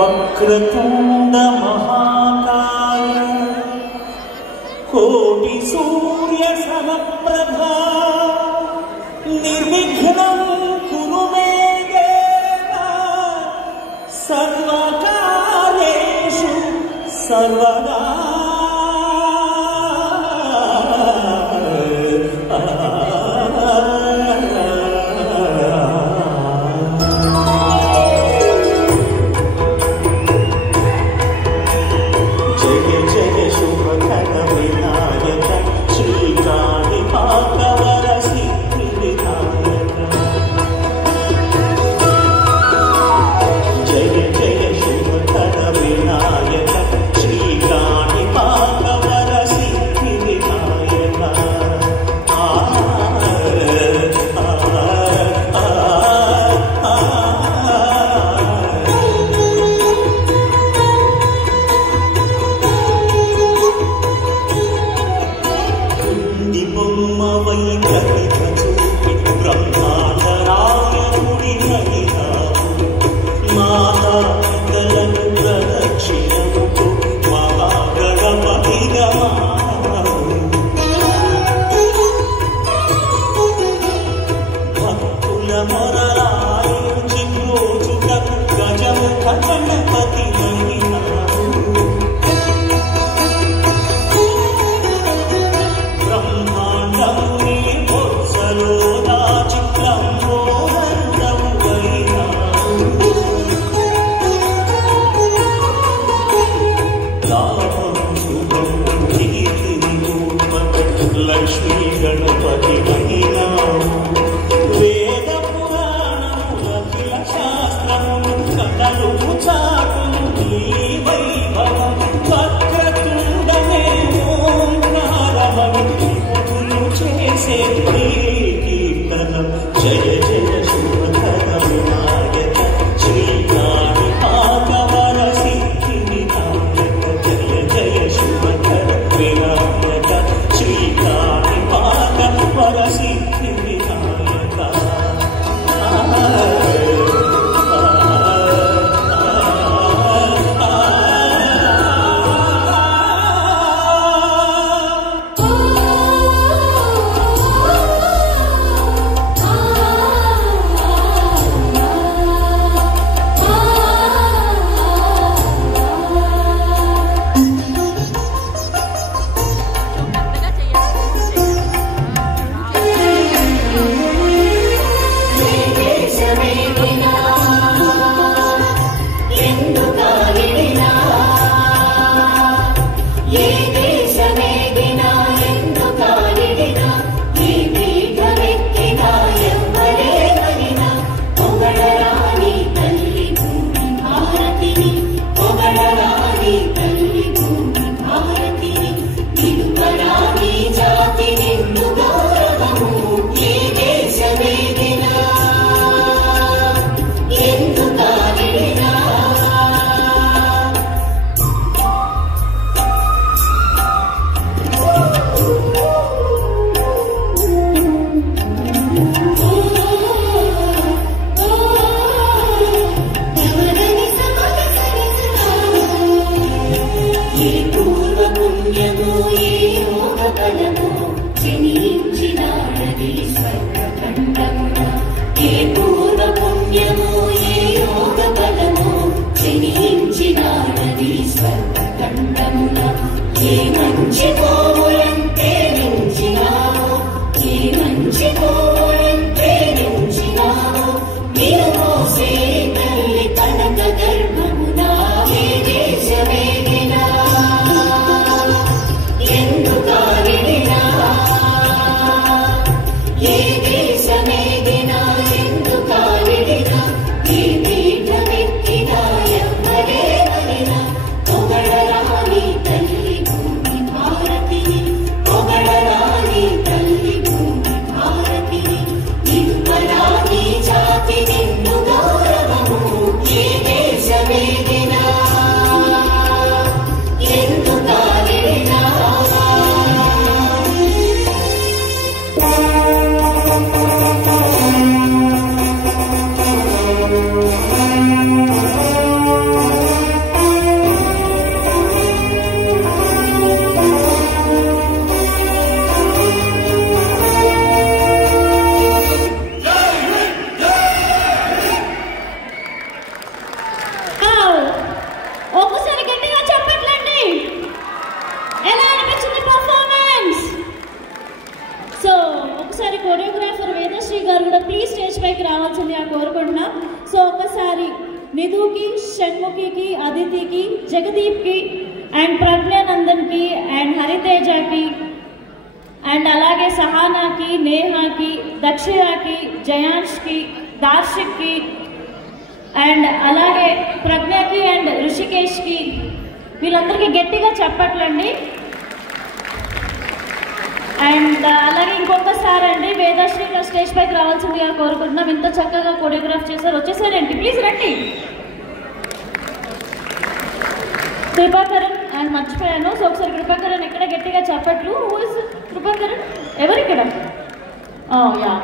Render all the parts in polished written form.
వక్రతుండ మహాకాయ కోటి సూర్య సమప్రభా నిర్విఘ్నం కురు మే దేవ సర్వకార్యేషు సర్వదా పైకి రావాల్సిందిగా కోరుకుంటున్నాం. సో ఒకసారి నిధుకి, షణ్ముఖికి, అదితికి, జగదీప్కి అండ్ ప్రజ్ఞానందన్కి అండ్ హరితేజకి అండ్ అలాగే సహానాకి, నేహాకి, దక్షయాకి, జయాంష్కి, దార్షిక్కి అండ్ అలాగే ప్రజ్ఞకి అండ్ ఋషికేష్కి వీళ్ళందరికీ గట్టిగా చెప్పట్లండి. అండ్ అలాగే ఇంకొకసారి అండి వేదశ్రీ స్టేజ్ పైకి రావాల్సిందిగా కోరుకుంటున్నాం. ఇంత చక్కగా కొరియోగ్రాఫ్ చేశారు, వచ్చేసారండి, ప్లీజ్ రండి. కృపాకరణ్ అండ్ మర్చిపోయాను, సో ఒకసారి కృపాకరణ్ ఎక్కడ గట్టిగా చెప్పట్లు. కృపాకరణ్ ఎవరిక్కడ? యా,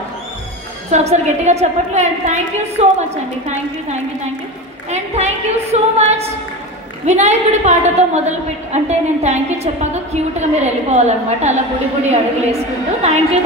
సో ఒకసారి గట్టిగా చెప్పట్లు. And thank you so much అండి, thank you and thank you so much. వినాయకుడి పాటతో మొదలుపెట్టి అంటే నేను థ్యాంక్ యూ చెప్పాక క్యూట్గా మీరు వెళ్ళిపోవాలన్నమాట, అలా బుడి అడుగులు వేసుకుంటూ. Thank you